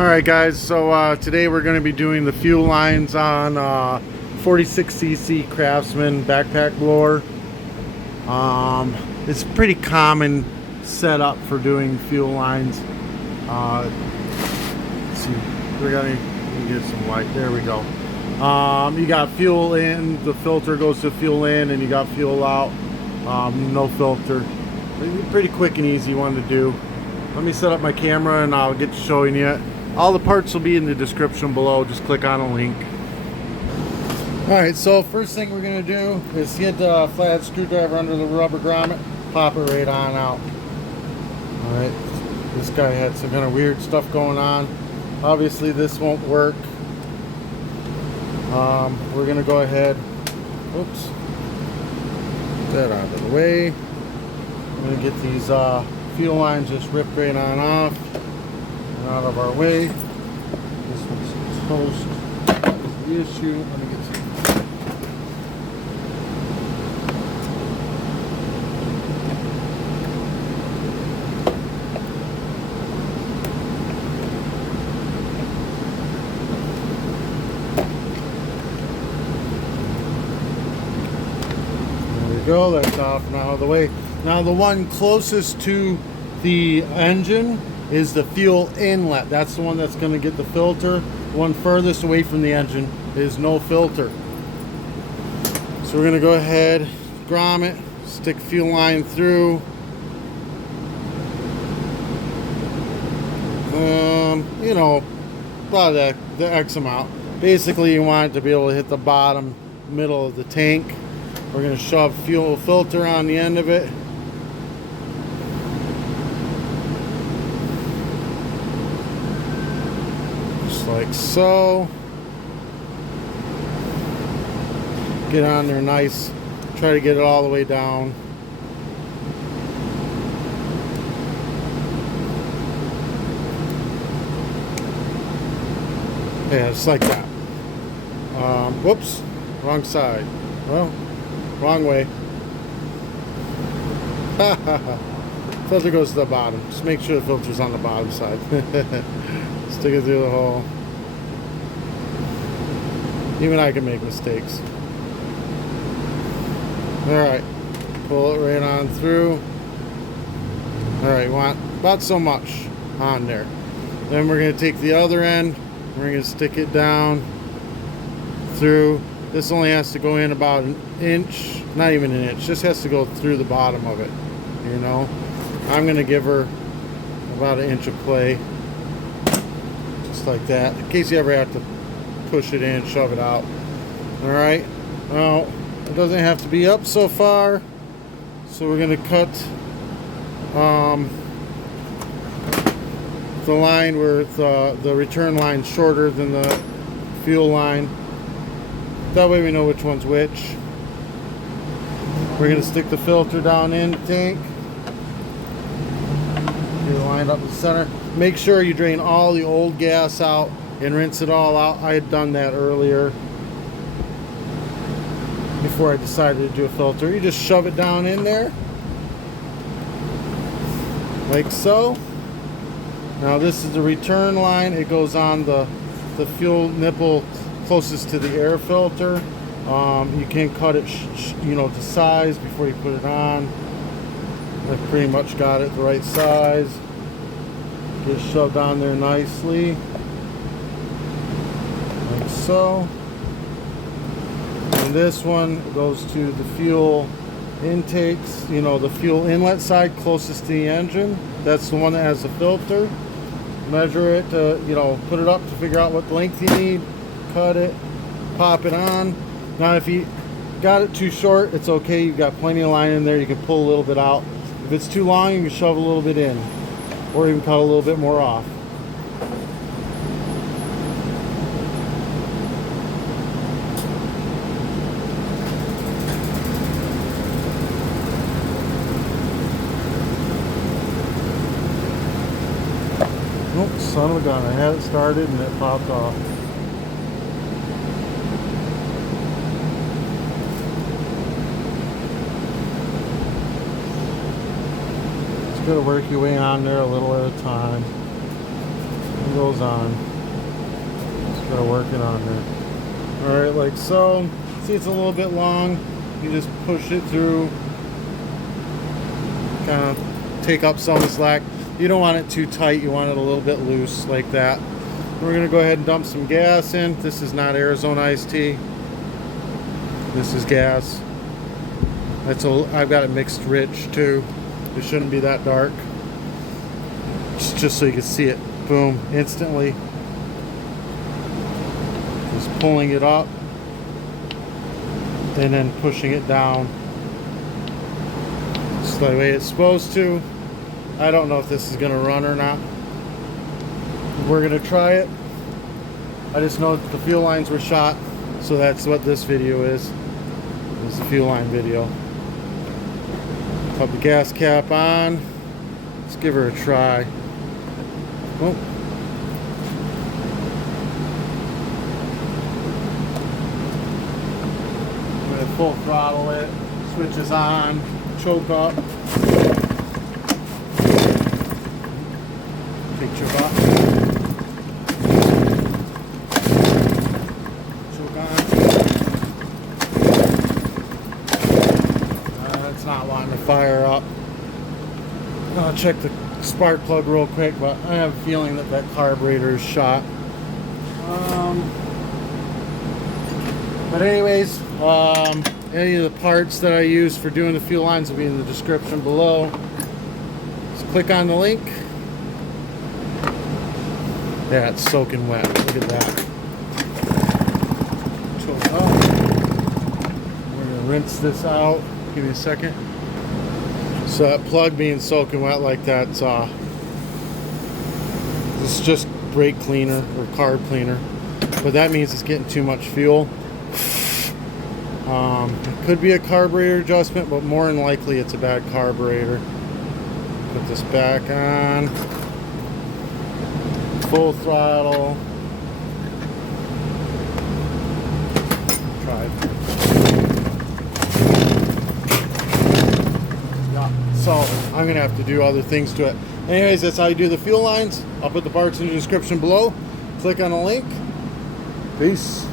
Alright guys, so today we're going to be doing the fuel lines on 46cc Craftsman backpack blower. It's a pretty common setup for doing fuel lines. Let's see, we're going to get some light. There we go. You got fuel in, the filter goes to fuel in, and you got fuel out. No filter. Pretty quick and easy one to do. Let me set up my camera and I'll get to showing you. All the parts will be in the description below. Just click on a link. Alright, so first thing we're going to do is get the flathead screwdriver under the rubber grommet, pop it right on out. Alright, this guy had some kind of weird stuff going on. Obviously this won't work. We're going to go ahead, oops, get that out of the way. I'm going to get these fuel lines just ripped right on off. Out of our way. This one's toast. That's the issue. Let me get some. There we go. That's off and out of the way. Now the one closest to the engine is the fuel inlet. That's the one that's going to get the filter. The one furthest away from the engine is no filter. So we're going to go ahead, grommet, stick fuel line through. You know, about the X amount. Basically you want it to be able to hit the bottom middle of the tank. We're going to shove fuel filter on the end of it. Like so. Get on there nice. Try to get it all the way down. Yeah, just like that. Whoops, wrong side. Well, wrong way. Filter goes to the bottom. Just make sure the filter's on the bottom side. Stick it through the hole. Even I can make mistakes. Alright, pull it right on through. Alright, you want about so much on there. Then we're going to take the other end, we're going to stick it down through. This only has to go in about an inch, not even an inch, just has to go through the bottom of it. You know, I'm going to give her about an inch of play. Just like that, in case you ever have to push it in, shove it out. Alright, now it doesn't have to be up so far, so we're going to cut the line where the return line shorter than the fuel line. That way we know which one's which. We're going to stick the filter down in the tank. Get it lined up in the center. Make sure you drain all the old gas out and rinse it all out. I had done that earlier before I decided to do a filter. You just shove it down in there like so. Now this is the return line. It goes on the fuel nipple closest to the air filter. You can cut it you know, to size before you put it on. I've pretty much got it the right size. Just shoved on there nicely. Like so. And this one goes to the fuel intakes, you know, the fuel inlet side closest to the engine. That's the one that has the filter. Measure it to, you know, put it up to figure out what length you need. Cut it, pop it on. Now if you got it too short, it's okay. You've got plenty of line in there. You can pull a little bit out. If it's too long, you can shove a little bit in, or even cut a little bit more off. Oh, son of a gun. I had it started and it popped off. Just gotta work your way on there a little at a time. goes on. Just gotta work it on there. Alright, like so. See, it's a little bit long. You just push it through. Kind of take up some of the slack. You don't want it too tight. You want it a little bit loose like that. We're going to go ahead and dump some gas in. This is not Arizona iced tea. This is gas. I've got it mixed rich too. It shouldn't be that dark. Just so you can see it. Boom. Instantly. Just pulling it up. And then pushing it down. Just the way it's supposed to. I don't know if this is going to run or not. We're going to try it. I just know that the fuel lines were shot, so that's what this video is. It's a fuel line video. Put the gas cap on. Let's give her a try. Oh. I'm going to full throttle it. Switches on. Choke up. Picture up. Choke on. It's not wanting to fire up. I'll check the spark plug real quick, but I have a feeling that that carburetor is shot. But anyways, any of the parts that I use for doing the fuel lines will be in the description below. Just click on the link. Yeah, it's soaking wet. Look at that. We're going to rinse this out. Give me a second. So that plug being soaking wet like that, this is just brake cleaner or carb cleaner. But that means it's getting too much fuel. It could be a carburetor adjustment, but more than likely it's a bad carburetor. Put this back on. Full throttle. Try it. Yeah, so I'm gonna have to do other things to it. Anyways, that's how you do the fuel lines. I'll put the parts in the description below. Click on the link. Peace.